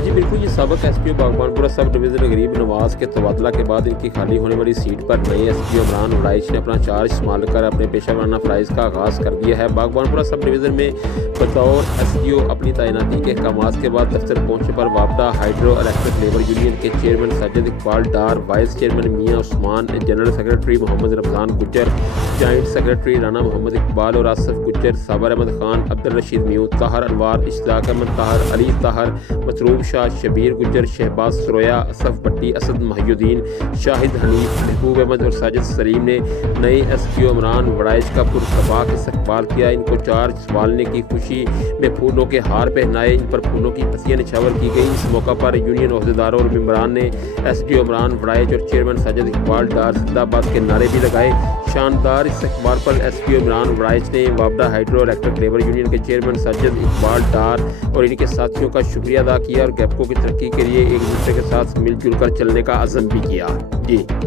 जी बिल्कुल, ये सबक एसपीओ बागबानपुरा सब डिवीज़न गरीब नवाज के तबादला के बाद इनकी खाली होने वाली सीट पर नए एसपीओ इमरान वड़ाइच ने अपना चार्ज संभाल कर अपने पेशा वाराना फ़राइज़ का आगाज़ कर दिया है। बागबानपुरा सब डिवीज़न में बतौर एसपीओ अपनी तैनाती के अहकामात के बाद दफ्तर पहुंचने पर वापडा हाइड्रो इलेक्ट्रिक लेबर यूनियन के chairman Sajid Iqbal Dar, vice chairman Mian Usman, general secretary Mohammad Ramzan Gujjar, joint secretary Rana Mohammad Iqbal और आसफ गुज्जर, साबर अहमद खान, अब्दुल रशीद मियां, ताहर अनवार, इश्तियाक अहमद ताहर, अली ताहर, मसरूम शाह, शबीर गुज्जर, शहबाज सरोया, असफ भट्टी, असद महियुद्दीन, शाहिद हनीफ, महबूब अहमद और साजिद सलीम ने नए एसपीओ इमरान वड़ाइच का पुरतबाक इस्तकबाल किया। इनको चार्ज संभालने की खुशी में फूलों के हार पहनाए, इन पर फूलों की पत्तियां निछावर की गई। इस मौका पर यूनियन अहदेदारों और मेंबरान ने एसपीओ इमरान वड़ाइच और चेयरमैन साजिद इकबाल डार जिंदाबाद के नारे भी लगाए। शानदार इस्तकबाल पर एसपीओ इमरान वड़ाइच ने वापडा हाइड्रो इलेक्ट्रिक लेबर यूनियन के चेयरमैन साजिद इकबाल डार और इनके साथियों का शुक्रिया अदा किया और गैपको की तरक्की के लिए एक दूसरे के साथ मिलजुल कर चलने का अज़म भी किया। जी।